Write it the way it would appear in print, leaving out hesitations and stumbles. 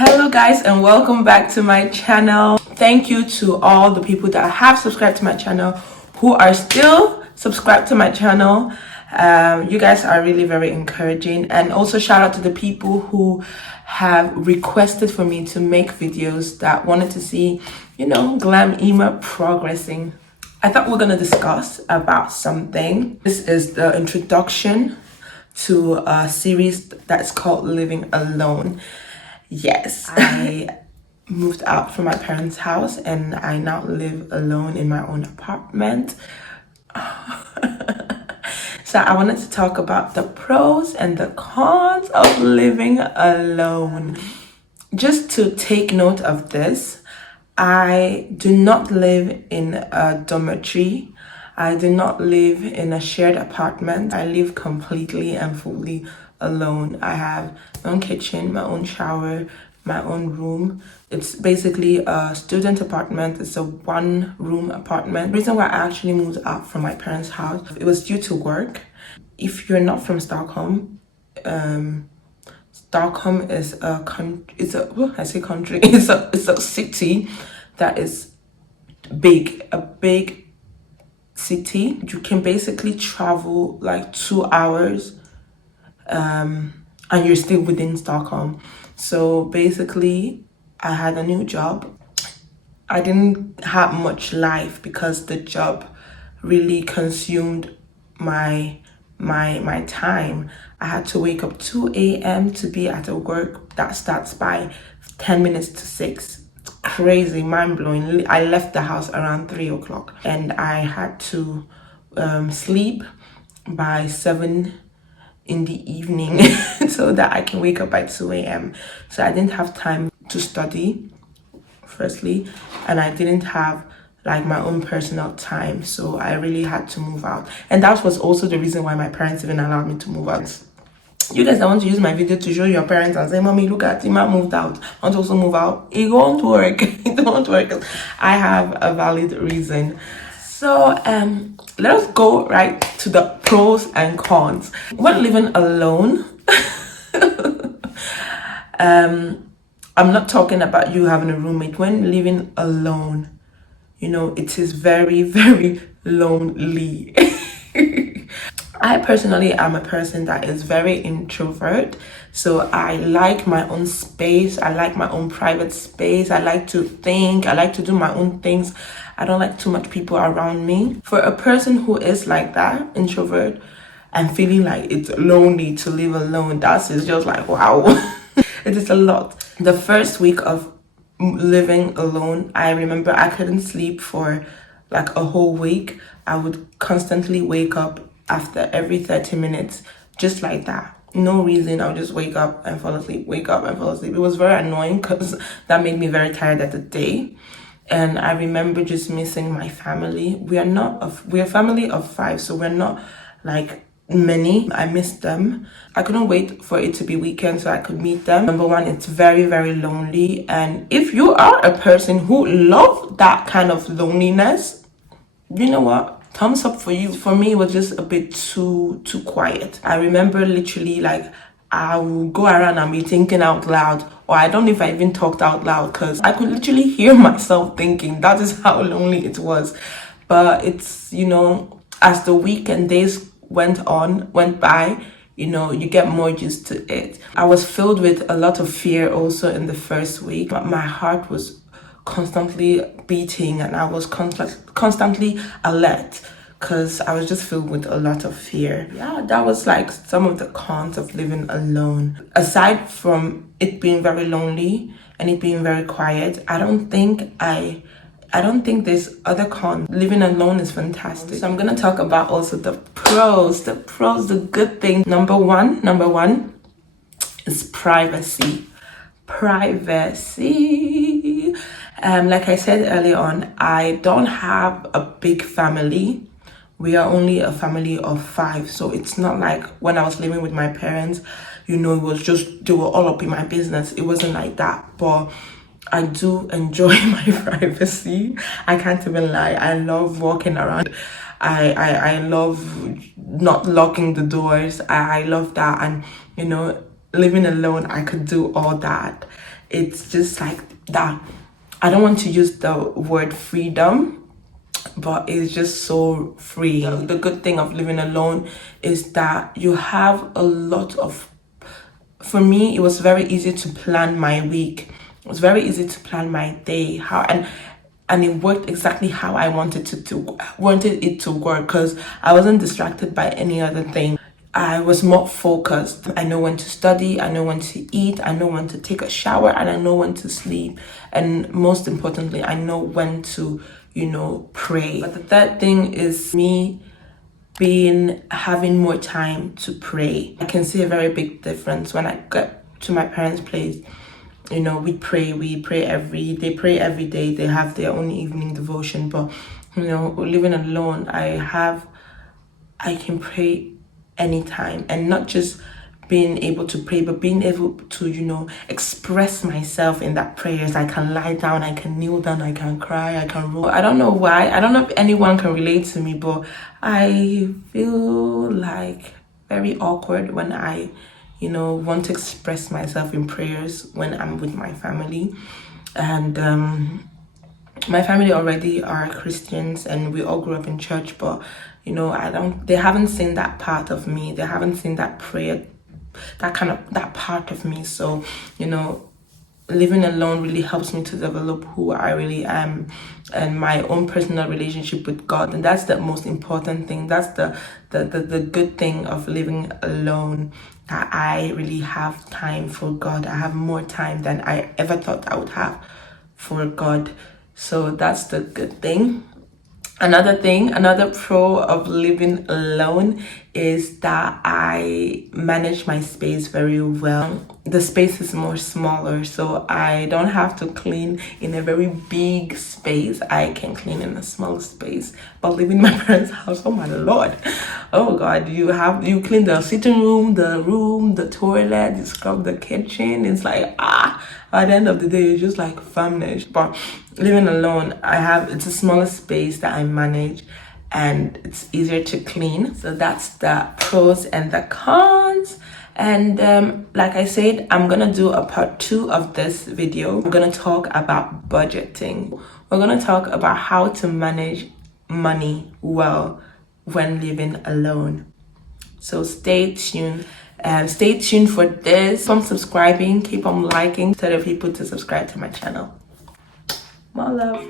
Hello guys, and welcome back to my channel. Thank you to all the people that have subscribed to my channel, who are still subscribed to my channel. You guys are really very encouraging, and also shout out to the people who have requested for me to make videos that wanted to see, glam ema progressing. I thought we're gonna discuss about something. This is the introduction to a series that's called Living Alone. Yes, I moved out from my parents' house and I now live alone in my own apartment. So I wanted to talk about the pros and the cons of living alone. Just to take note of this, I do not live in a dormitory. I do not live in a shared apartment. I live completely and fully alone. I have my own kitchen, my own shower, my own room. It's basically a student apartment. It's a one-room apartment. The reason why I actually moved out from my parents' house, it was due to work. If you're not from Stockholm, Stockholm is a country. It's a city that is big, a big city. You can basically travel like 2 hours and you're still within Stockholm. So basically I had a new job. I didn't have much life because the job really consumed my time. I had to wake up 2 a.m. to be at a work that starts by 10 minutes to 6. It's crazy, mind-blowing. I left the house around 3 o'clock and I had to sleep by 7 in the evening so that I can wake up by 2 a.m. So I didn't have time to study, firstly, and I didn't have like my own personal time, so I really had to move out. And that was also the reason why my parents even allowed me to move out. You guys, I want to use my video to show your parents and say, Mommy, look at him, I moved out. I want to also move out. It won't work. It won't work. I have a valid reason. So let us go right to the pros and cons. When living alone, I'm not talking about you having a roommate. When living alone, it is very, very lonely. I personally am a person that is very introvert. So I like my own space. I like my own private space. I like to think. I like to do my own things. I don't like too much people around me. For a person who is like that, introvert, and feeling like it's lonely to live alone, that is just like, wow. It is a lot. The first week of living alone, I remember I couldn't sleep for like a whole week. I would constantly wake up after every 30 minutes, just like that. No reason. I would just wake up and fall asleep, wake up and fall asleep. It was very annoying because that made me very tired at the day. And I remember just missing my family. We're a family of 5, so we're not like many. I missed them. I couldn't wait for it to be weekend so I could meet them. Number one, it's very, very lonely. And if you are a person who loves that kind of loneliness, you know what? Thumbs up for you. For me, it was just a bit too quiet. I remember literally like I will go around and be thinking out loud, or I don't know if I even talked out loud because I could literally hear myself thinking. That is how lonely it was. But it's, as the week and days went by, you get more used to it. I was filled with a lot of fear also in the first week. But my heart was constantly beating and I was constantly alert because I was just filled with a lot of fear. Yeah, that was like some of the cons of living alone. Aside from it being very lonely and it being very quiet, I don't think there's other cons. Living alone is fantastic. So I'm gonna talk about also the pros, the good thing. Number one is privacy. Like I said earlier on, I don't have a big family. We are only a family of 5, so it's not like when I was living with my parents, it was just, they were all up in my business. It wasn't like that, but I do enjoy my privacy. I can't even lie. I love walking around. I love not locking the doors. I love that. And living alone, I could do all that. It's just like that. I don't want to use the word freedom, but it's just so free. The good thing of living alone is that you have a lot of, for me, it was very easy to plan my week. It was very easy to plan my day. And it worked exactly how I wanted it to work, because I wasn't distracted by any other thing. I was more focused. I know when to study, I know when to eat, I know when to take a shower, and I know when to sleep. And most importantly, I know when to, pray. But the third thing is me having more time to pray. I can see a very big difference when I get to my parents' place. We pray they pray every day. They have their own evening devotion. But, living alone, I can pray anytime, and not just being able to pray, but being able to, express myself in that prayers. I can lie down, I can kneel down, I can cry, I can roll. I don't know why. I don't know if anyone can relate to me, but I feel like very awkward when I, want to express myself in prayers when I'm with my family. And my family already are Christians, and we all grew up in church, but they haven't seen that part of me. They haven't seen that prayer, that part of me. So, living alone really helps me to develop who I really am and my own personal relationship with God. And that's the most important thing. That's the good thing of living alone, that I really have time for God. I have more time than I ever thought I would have for God. So that's the good thing. Another pro of living alone is that I manage my space very well. The space is more smaller, so I don't have to clean in a very big space. I can clean in a small space. But living in my parents' house, oh my Lord. Oh God, you clean the sitting room, the toilet, you scrub the kitchen. It's like, at the end of the day, you're just like famished. But living alone, it's a smaller space that I manage, and it's easier to clean. So that's the pros and the cons. And like I said, I'm gonna do a part 2 of this video. I'm gonna talk about budgeting. We're gonna talk about how to manage money well when living alone. So stay tuned. Stay tuned for this. Keep on subscribing, keep on liking, tell the people to subscribe to my channel. More love.